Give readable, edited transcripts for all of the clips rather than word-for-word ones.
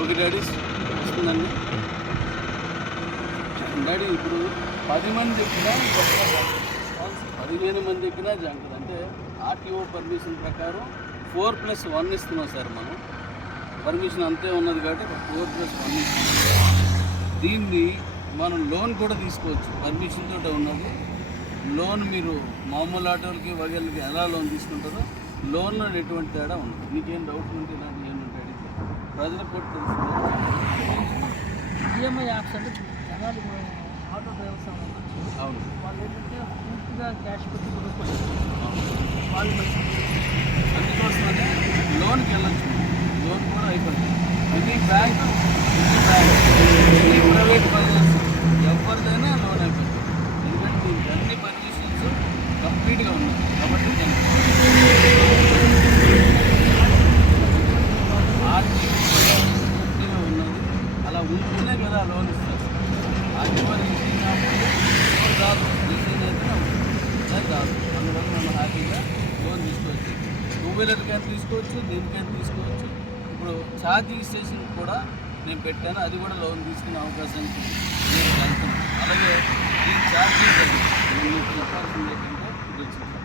Okay daddy వస్తుందండి. Daddy ఇప్పుడు 10 మంది ఎక్కినా 15 మంది ఎక్కినా జంకదు. అంటే ఆర్టీఓ పర్మిషన్ ప్రకారం 4+1 ఇస్తున్నాం సార్. మనం పర్మిషన్ అంతే ఉన్నది కాబట్టి 4+1 ఇస్తున్నాం. దీన్ని మనం లోన్ కూడా తీసుకోవచ్చు, పర్మిషన్ తోటే ఉన్నది. లోన్ మీరు మామూలు ఆటోలకి వగేళ్ళకి ఎలా లోన్ తీసుకుంటారో లోన్లో ఎటువంటి తేడా ఉండదు. మీకేం డౌట్ ఉంటే ఇలాంటి ఏమంటే అడిగితే ప్రజలకు కూడా తెలుస్తుంది. ఈఎంఐ యాప్స్ అంటే జనాలు ఆటో డ్రైవర్స్ అవును, వాళ్ళు ఏంటంటే పూర్తిగా క్యాష్ పెట్టి కొనుక్కోలేదు. వాళ్ళు అందుకోసమనే లోన్కి వెళ్ళచ్చు. లోన్ కూడా అయిపోతుంది. ఇది బ్యాంక్, ఇది ప్రైవేట్ ఫైనాన్స్, ఎవరిదైనా లోన్ అయిపోతుంది. ఎందుకంటే దీనికి అన్ని పర్మిషన్స్ కంప్లీట్గా ఉన్నాయి కాబట్టి పూర్తిగా ఉన్నది. అలా ఉంటేనే కదా లోన్ ఇస్తారు. ఆర్టీఓ రిసీవ్ కాదు, రిసీవ్ అయితే కాదు. అందువల్ల మనం హ్యాపీగా లోన్ తీసుకోవచ్చు. 2 వీలర్కి అని తీసుకోవచ్చు, దీనికైనా తీసుకోవచ్చు. ఇప్పుడు ఛార్జింగ్ స్టేషన్ కూడా నేను పెట్టాను, అది కూడా లోన్ తీసుకునే అవకాశానికి నేను వెళ్తున్నాను. అలాగే ఈ ఛార్జింగ్ నేను చెప్పాల్సింది ఏంటంటే ఇది వచ్చింది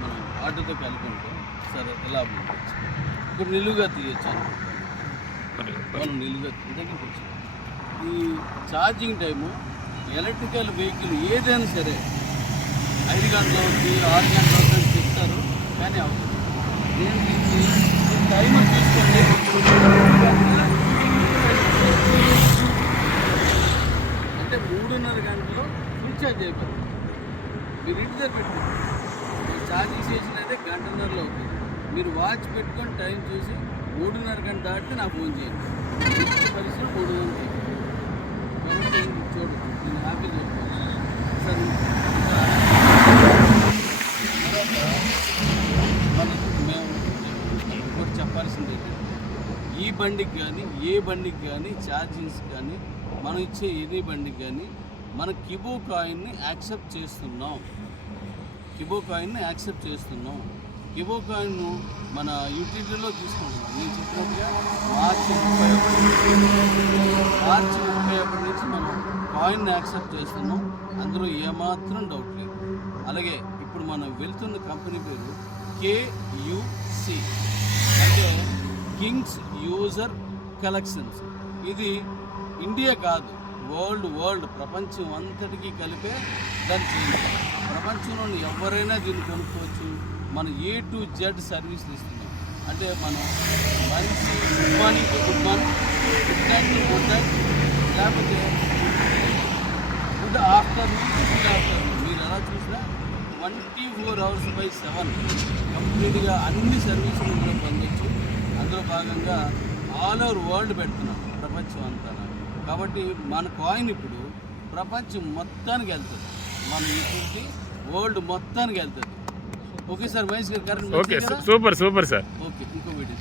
మనం ఆటోతో కలుపుకుంటాం సరే ఎలా అవ్వచ్చు. ఇప్పుడు నిలువుగా తీయచ్చు, మనం నిలువుగా దగ్గరికి వచ్చాం. ఈ ఛార్జింగ్ టైము ఎలక్ట్రికల్ వెహికల్ ఏదైనా సరే 5 గంటలు అవుతుంది, 6 గంటలు అవుతుంది చెప్తారు, కానీ అవుతుంది. నేను దీన్ని టైమర్ చూసుకోండి. అంటే 3.5 గంటలు ఫుల్ ఛార్జ్ అయిపోతుంది. మీరు ఇంటి దగ్గర పెట్టుకోండి. ఛార్జింగ్ స్టేషన్ అయితే 1.5 అవుతుంది. మీరు వాచ్ పెట్టుకొని టైం చూసి 3.5 గంట దాటితే నాకు ఫోన్ చేయండి. పరిస్థితులు 3 గంటలు కాబట్టి చూడండి, నేను హ్యాపీ చెప్తాను సార్. మనకు మేము ఇంకోటి చెప్పాల్సింది ఏంటంటే ఈ బండికి కానీ ఏ బండికి కానీ ఛార్జింగ్స్ కానీ మనం ఇచ్చే ఎనీ బండికి కానీ మన కిబో కాయిన్ని యాక్సెప్ట్ చేస్తున్నాం. కిబో కాయిన్ని యాక్సెప్ట్ చేస్తున్నాం. కిబో కాయిన్ను మన యూటిలిటీలో తీసుకుంటున్నాం. నేను చెప్పినట్టుగా మార్చి 31 నుంచి మనం కాయిన్ని యాక్సెప్ట్ చేస్తున్నాం. అందులో ఏమాత్రం డౌట్ లేదు. అలాగే ఇప్పుడు మనం వెళ్తున్న కంపెనీ పేరు KUC, అంటే కింగ్స్ యూజర్ కలెక్షన్స్. ఇది ఇండియా కాదు, వరల్డ్ ప్రపంచం అంతటికీ కలిపే దాన్ని చేయాలి. ప్రపంచంలోని ఎవరైనా దీన్ని కొనుక్కోవచ్చు. మనం A to Z సర్వీసులు ఇస్తున్నాం. అంటే మనం మంచి good morning to good morning, good night to good night, లేకపోతే good afternoon to good afternoon. మీరు ఎలా చూసినా 24 hours/7 కంప్లీట్గా అన్ని సర్వీసులు ఇందులో పొందొచ్చు. అందులో భాగంగా ఆల్ ఓవర్ వరల్డ్ పెడుతున్నాం, ప్రపంచం అంతా. కాబట్టి మన కాయిన్ ఇప్పుడు ప్రపంచం మొత్తానికి వెళ్తుంది, మన యూటిలిటీ వరల్డ్ మొత్తానికి వెళ్తుంది. ఓకే సార్, మహేష్ గారు current. Okay, super sir. Okay, ఇంకో వీడియో.